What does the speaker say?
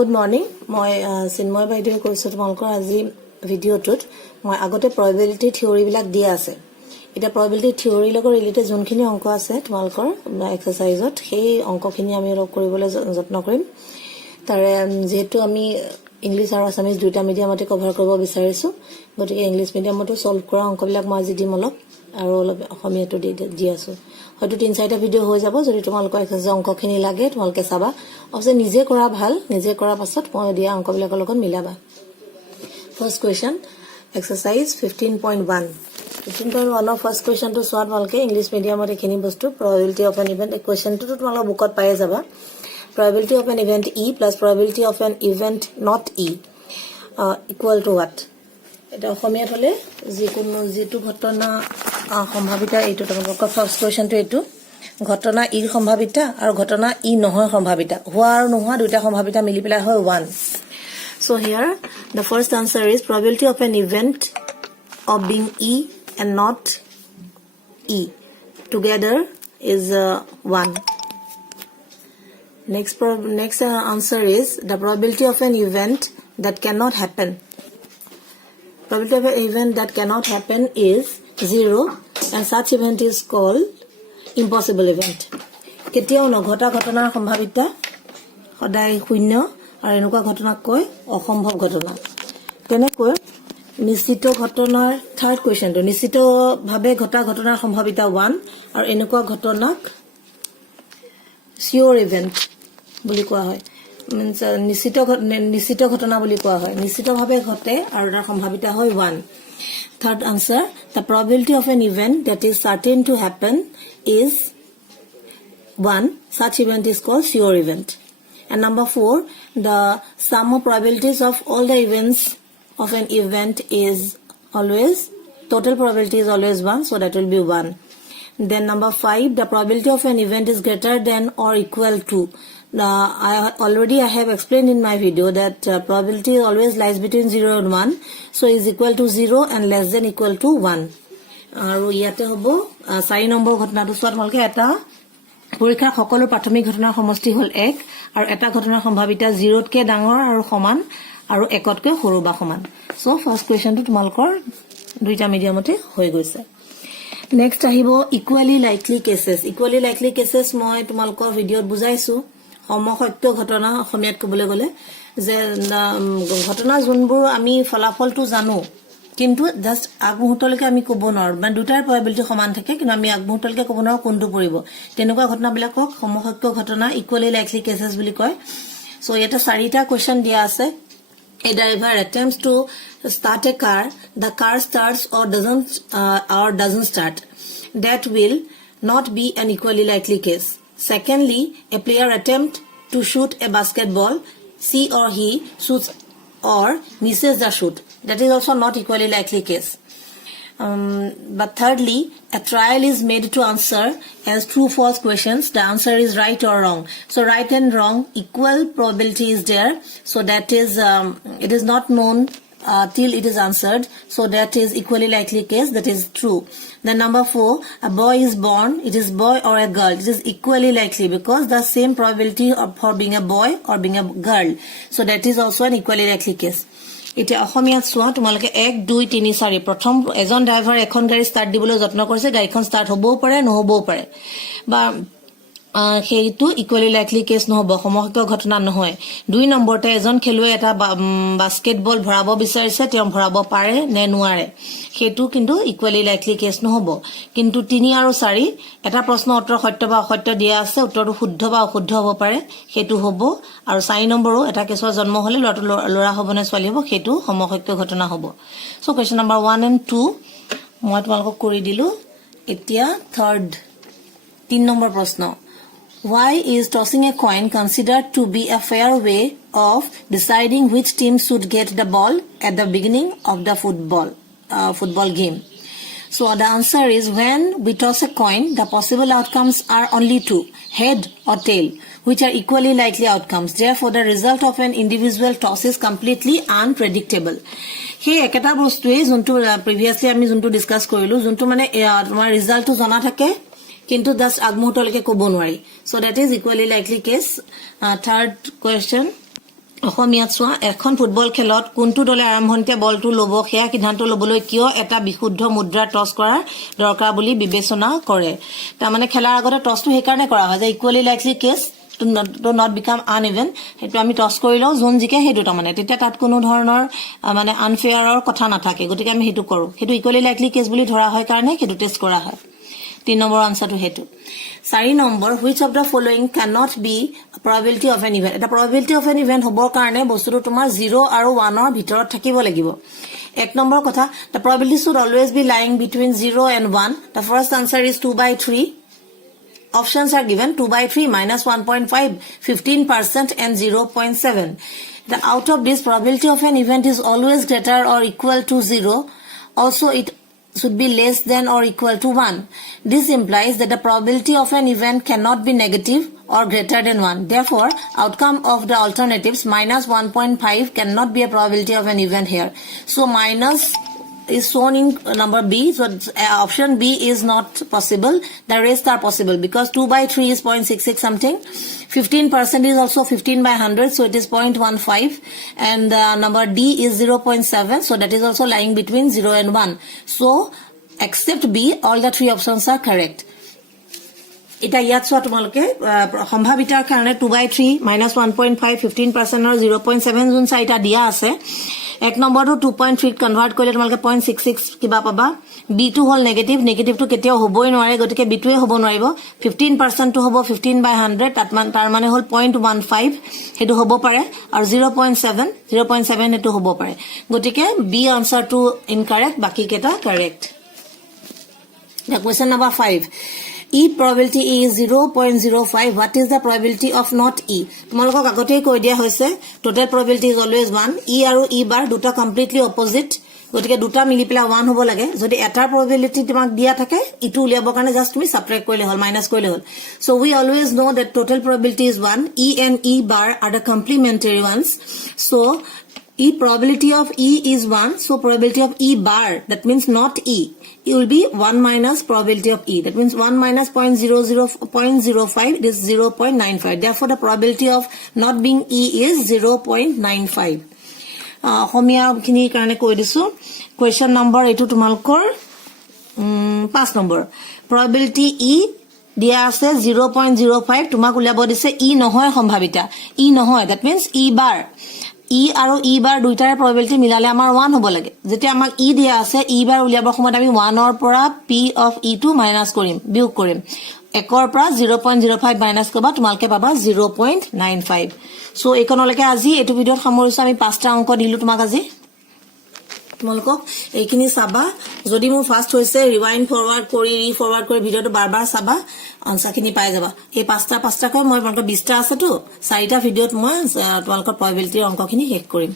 Good morning. মই চিন্ময় বাইদেৱে কৈছো তোমালোকৰ আজি ভিডিঅ'টোত মই আগতে probability theory বিলাক দিয়া আছে এটা probability theory লগত ৰিলেটেড যোনখিনি অংক আছে তোমালোকৰ এক্সাৰসাইজত সেই অংকখিনি আমি অলপ কৰিবলৈ যত্ন কৰিম তাৰে যেহেতু আমি ইংলিশ আৰু আসামিজ দুটা মিডিয়ামতে কভাৰ কৰিব বিচাৰিছো গতিকে ইংলিশ মিডিয়ামতো সলভ কৰা অংকবিলাক মই আজি দিম অলপ আৰু অলপ অসমীয়াটো দি আছো হয়তো 3-4টা ভিডিও হৈ যাব যদি তোমালোকৰ এক্সাৰসাইজ অংকখিনি লাগে তোমালোকে চাবা অবশ্যই নিজে কৰা ভাল নিজে কৰাৰ পাছত মই দিয়া অংকবিলাকৰ লগত মিলাবা ফাৰ্স্ট কোৱেশ্চন এক্সাৰসাইজ 15.1 15.1 ফাৰ্স্ট কোৱেশ্চনটো সোৱাত ভালকে ইংলিশ মিডিয়ামত এখিনি বস্তু probability of an event কোৱেশ্চনটো তোমালোক বুকত পাই যাবা probability of an event E plus probability of an event not E equal to what এটা অসমীয়াত হলে যিকোনো যেটো ঘটনা সম্ভাৱিতা এইটো তোমালোকৰ ফাৰ্স্ট কোৱেশ্চনটো এইটো ঘটনা ইৰ সম্ভাৱিতা আৰু ঘটনা ই নহয় সম্ভাৱিতা হোৱা আৰু নোহোৱা দুটা সম্ভাৱিতা মিলি পেলাই হয় 1 so here the first answer is probability of an event of being E and not E together is 1 next answer is the probability of an event that cannot happen probability of an event that cannot happen is 0 and such event is called impossible event কেতিয়াও নঘটা ঘটনাৰ সম্ভাৱিতা সদায় শূন্য আৰু এনেকুৱা ঘটনা কয় অসম্ভৱ ঘটনা তেনেকৈ নিশ্চিত ঘটনাৰ থাৰ্ড কোৱেশ্চনটো নিশ্চিতভাৱে ঘটা ঘটনাৰ সম্ভাৱিতা 1 আৰু এনেকুৱা ঘটনাক sure event বুলি কোৱা হয় means নিশ্চিত ঘটনা বুলি কোৱা হয় নিশ্চিতভাৱে ঘটে আৰু তাৰ সম্ভাৱিতা হয় 1 third answer the probability of an event that is certain to happen is 1 such event is called sure event and number 4 the sum of probabilities of all the events of an event is always total probability is always 1 so that will be 1 then number 5 the probability of an event is greater than or equal to I have explained in my video that probability always lies between 0 and 1 so is equal to 0 and less than equal to 1 আৰু ইয়াতে হ'ব 4 number ঘটনাটো সোৱাত মালকে এটা পৰীক্ষাৰ সকলো প্ৰাথমিক ঘটনাৰ সমষ্টি হ'ল 1 আৰু এটা ঘটনাৰ সম্ভাৱিতা 0 তকৈ ডাঙৰ আৰু সমান আৰু 1 তকৈ সৰু বা সমান সো ফাৰ্স্ট কোৱেশ্চনটো তোমালোকৰ দুইটা মিডিয়ামতে হৈ গৈছে নেক্সট আহিব ইকুৱেলি লাইকলি কেसेस মই তোমালোকৰ ভিডিঅত বুজাইছো সমসত্য ঘটনা অসমীয়াত ক'বলৈ গলে যে ঘটনা যোনবোৰ আমি ফলাফলটো জানো কিন্তু জাস্ট আগমুহূৰ্তলৈকে আমি ক'ব নোৱাৰো মানে দুটাৰ probability সমান থাকে কিন্তু আমি আগমুহূৰ্তলৈকে ক'ব নোৱাৰো কোনটো পৰিব তেনেকুৱা ঘটনাবিলাকক সমসত্য ঘটনা ইকুৱেলি লাইকলি কেसेस বুলি কয় সো এটা 4টা কোৱেশ্চন দিয়া আছে a driver attempts to start a car the car starts or doesn't start that will not be an equally likely case secondly a player attempts to shoot a basketball she or he shoots or misses the shoot that is also not equally likely case but thirdly a trial is made to answer as true false questions the answer is right or wrong so right and wrong equal probability is there so that is it is not known till it is answered so that is equally likely case that is true then number 4 a boy is born it is boy or a girl it is equally likely because the same probability for being a boy or being a girl so that is also an equally likely case এটা অসমীয়াত সোৱা তোমালকে 1 2 3 4 প্ৰথম এজন driver এখন গাড়ী start দিবলৈ যত্ন কৰিছে গাড়ীখন ষ্টাৰ্ট হ'বও পাৰে নহ'বও পাৰে বা সেইটো ইকুৱেলি লাইকলি কেছ নহব সমসত্য ঘটনা নহয় 2 নম্বৰতে এজন খেলুৱৈ এটা বাস্কেটবল ভৰাব বিচাৰিছে তেওঁ ভৰাব পাৰে নে নোৱাৰে সেইটো কিন্তু ইকুৱেলি লাইকলি কেছ নহব কিন্তু 3 আৰু 4 এটা প্ৰশ্ন উত্তৰ সত্য বা অসত্য দিয়া আছে উত্তৰটো শুদ্ধ বা অশুদ্ধ হ'ব পাৰে সেইটো হ'ব আৰু 4 নম্বৰো এটা কেছৰ জন্ম হলে লৰা হ'ব নে ছোৱালী হ'ব সেইটো সমসত্য ঘটনা হ'ব সো কোৱেশ্চন নম্বৰ 1 and 2 মই তোমালোকক কৰি দিলো এতিয়া থাৰ্ড 3 নম্বৰ প্ৰশ্ন Why is tossing a coin considered to be a fair way of deciding which team should get the ball at the beginning of the football game? So the answer is when we toss a coin, the possible outcomes are only 2, head or tail, which are equally likely outcomes. Therefore, the result of an individual toss is completely unpredictable. Hey, ekata bostuwe juntu previously ami juntu discuss korilu juntu mane tomar result to jana thake কিন্তু just আগমুহূৰ্তলৈকে ক'ব নোৱাৰি so that is equally likely case third question অসমীয়াত চোৱা এখন football খেলত কোনটো দলে আৰম্ভণিতে বলটো ল'ব সেয়া সিদ্ধান্ত ল'বলৈ কিয় এটা বিশুদ্ধ মুদ্ৰা টছ কৰাৰ দৰকাৰ বুলি বিবেচনা কৰে তাৰমানে খেলাৰ আগতে টছটো সেইকাৰণে কৰা হয় যে equally likely case to not become uneven হেতু আমি টস কৰিলো জোন জিকে হেতু তাৰমানে তেতিয়া তাত কোনো ধৰণৰ মানে আনফেয়াৰৰ কথা নাথাকে গতিকে আমি হেতু কৰো হেতু ইকুৱেলি লাইকলি কেছ বুলি ধৰা হয় কাৰণে হেতু টেষ্ট কৰা হয় 3 নম্বৰ আনসাৰটো হেতু 4 number which of the following cannot be a probability of an event এটা probability of an event হবৰ কাৰণে বস্তুটো তোমাৰ 0 আৰু 1 ৰ ভিতৰত থাকিব লাগিব 1 নম্বৰ কথা the probability should always be lying between 0 and 1 the first answer is 2/3 Options are given 2/3 minus 1.5, 15% and 0.7. The out of this probability of an event is always greater or equal to 0. Also it should be less than or equal to 1. This implies that the probability of an event cannot be negative or greater than 1. Therefore, outcome of the alternatives minus 1.5 cannot be a probability of an event here. So minus is shown in number B. So option B is not possible. The rest are possible because 2/3 is 0.66 something. 15% is also 15/100. So it is 0.15. And number D is 0.7. So that is also lying between 0 and 1. So except B, all the 3 options are correct. এটা ইয়াত চোৱা তোমালোকে সম্ভাৱিতাৰ কাৰণে 2/3 minus 1.5 15% আৰু 0.7 June চাইটা দিয়া আছে এক নম্বৰটো 2.3 কনভাৰ্ট কৰিলে তোমালোকে 0.66 কিবা পাবা b2 হল নেগেটিভটো কেতিয়াও হ'বই নোৱাৰে গতিকে b2 হ'ব নোৱাৰিব 15% টো হ'ব 15/100 তাৰ মানে হল 0.15 হেতু হ'ব পাৰে আৰু 0.7 হেতু হ'ব পাৰে গতিকে b আনসাৰটো ইনকাৰেক্ট বাকি কেটা correct The question number 5 E probability E is 0.05. What is the probability of not E? তোমালোকক আগতেই কৈ দিয়া হৈছে total probability is always 1. E আৰু E bar দুটা completely opposite. গতিকে দুটা মিলি পেলাই 1 হ'ব লাগে যদি এটাৰ probability তোমাক দিয়া থাকে ইটো উলিয়াবৰ কাৰণে জাস্ট তুমি subtract কৰিলে হ'ল minus কৰিলে হ'ল so we always know that total probability is 1. E and E bar are the complementary ones. So E probability of E is 1. So probability of E bar, that means not E. It will be 1 minus probability of E. That means 1 minus 0.05 is 0.95. Therefore, the probability of not being E is 0.95. Homia kini karane koi disu. Question number 8 tumalkor 5 number. Probability E dia ase 0.05. Tumak uliabo dise E nohoy সম্ভাৱিতা. E nohoy. That means E bar. E আৰু E bar দুইটাৰ probability মিলালে আমাৰ 1 হ'ব লাগে যেতিয়া আমাক E দিয়া আছে E bar উলিয়াবৰ সময়ত আমি 1 ৰ পৰা P of E টো মাইনাস কৰিম বিয়োগ কৰিম 1 ৰ পৰা 0.05 মাইনাস কৰিবা তোমালকে পাবা 0.95 সো এইকনলৈকে আজি এটো ভিডিওত সামৰিছো আমি 5টা অংক দিলু তোমাক আজি তোমালোকক এইখিনি চাবা যদি মোৰ ফাৰ্স্ট হৈছে ৰিৱাইন্ড ফৰৱাৰ্ড কৰি ৰিফৰৱাৰ্ড কৰি ভিডিওটো বাৰবাৰ চাবা আনসাৰখিনি পাই যাবা এই 5টা কৈ মই তোমালোকক 20টা আছে তো 4টা ভিডিওত মই তোমালোকৰ probability অংকখিনি শেষ কৰিম